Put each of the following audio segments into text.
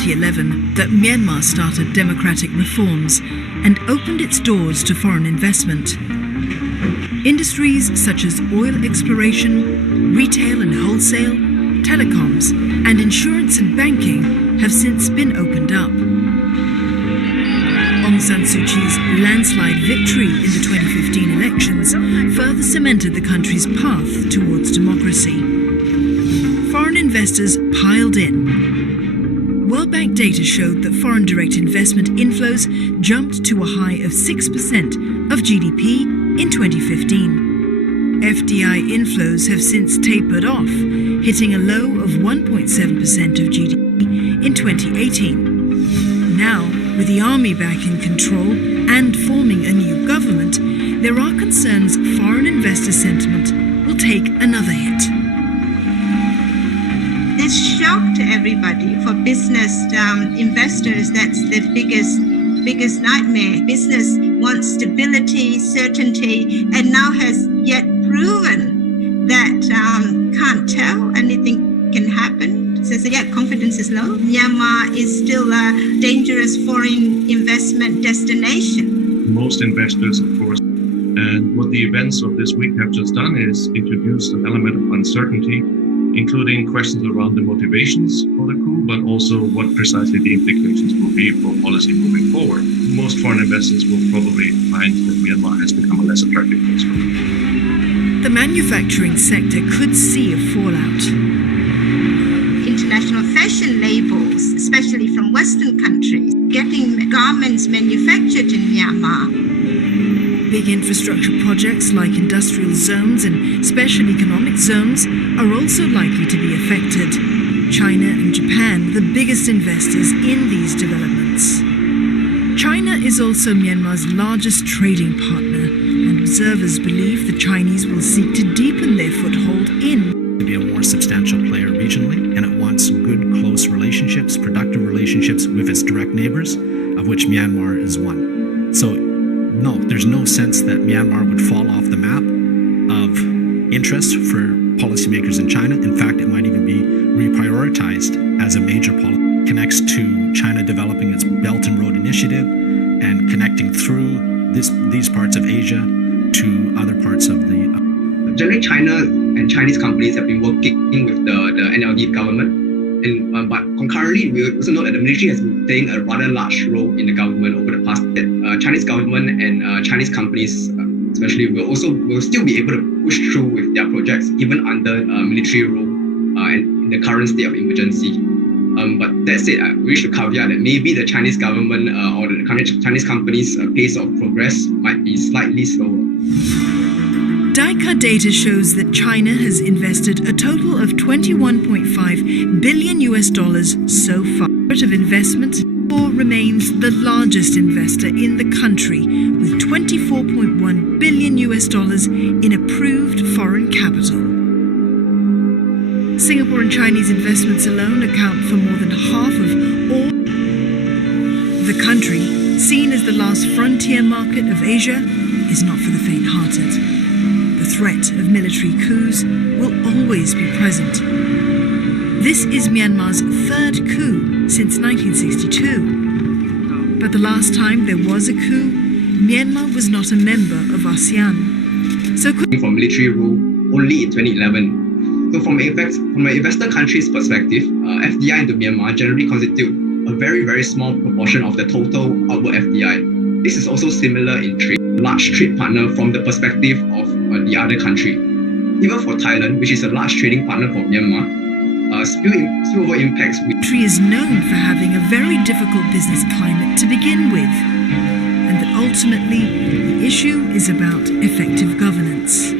2011 that Myanmar started democratic reforms and opened its doors to foreign investment. Industries such as oil exploration, retail and wholesale, telecoms, and insurance and banking have since been opened up. Aung San Suu Kyi's landslide victory in the 2015 elections further cemented the country's path towards democracy. Foreign investors piled in. World Bank data showed that foreign direct investment inflows jumped to a high of 6% of GDP in 2015. FDI inflows have since tapered off, hitting a low of 1.7% of GDP in 2018. Now, with the army back in control and forming a new government, there are concerns foreign investor sentiment will take another hit. It's shock to everybody. For business investors, that's the biggest nightmare. Business wants stability, certainty, and now has yet proven that can't tell, anything can happen. So yeah, confidence is low. Myanmar is still a dangerous foreign investment destination. Most investors, of course, and what the events of this week have just done is introduce an element of uncertainty, including questions around the motivations for the coup, but also what precisely the implications will be for policy moving forward. Most foreign investors will probably find that Myanmar has become a less attractive place for them. The manufacturing sector could see a fallout. International fashion labels, especially from Western countries, getting garments manufactured in Myanmar. Big infrastructure projects like industrial zones and special economic zones are also likely to be affected. China and Japan, the biggest investors in these developments. China is also Myanmar's largest trading partner, and observers believe the Chinese will seek to deepen their foothold in to be a more substantial player regionally, and it wants good, close relationships, productive relationships with its direct neighbors, of which Myanmar is one. So no, there's no sense that Myanmar would fall off the map of interest for policymakers in China. In fact, it might even be reprioritized as a major policy. Connects to China developing its Belt and Road Initiative and connecting through these parts of Asia to other parts of the... Generally, China and Chinese companies have been working with the NLD government. But concurrently, we also know that the military has been playing a rather large role in the government over the past year. Chinese government and Chinese companies, especially, will still be able to push through with their projects, even under military rule and in the current state of emergency. But that said, we should caveat that maybe the Chinese government or the Chinese companies' pace of progress might be slightly slower. DICA data shows that China has invested a total of $21.5 billion so far. Rate of investment remains the largest investor in the country, with $24.1 billion in approved foreign capital. Singapore and Chinese investments alone account for more than half of all. The country, seen as the last frontier market of Asia, is not for the faint-hearted. The threat of military coups will always be present. This is Myanmar's third coup since 1962. But the last time there was a coup, Myanmar was not a member of ASEAN. So from military rule only in 2011. So from an investor country's perspective, FDI into Myanmar generally constitute a very, very small proportion of the total outward FDI. This is also similar in trade. Large trade partner from the perspective of the other country. Even for Thailand, which is a large trading partner for Myanmar, spillover impacts. The country is known for having a very difficult business climate to begin with, and that ultimately the issue is about effective governance.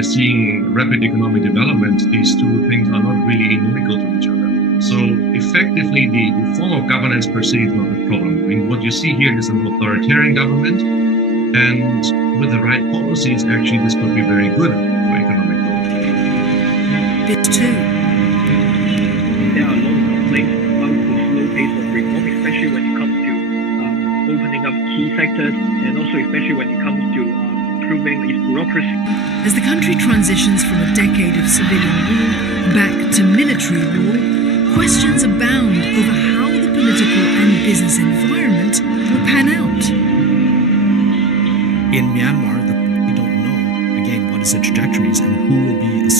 Seeing rapid economic development, these two things are not really inimical to each other. So effectively, the form of governance per se is not the problem. I mean, what you see here is an authoritarian government, and with the right policies, actually, this could be very good for economic growth. Bit two. There are a lot of complaints about the slow pace of reform, especially when it comes to opening up key sectors, and also especially when it comes to improving its bureaucracy. As the country transitions from a decade of civilian rule back to military rule, questions abound in Myanmar, we don't know, again, what is the trajectories and who will be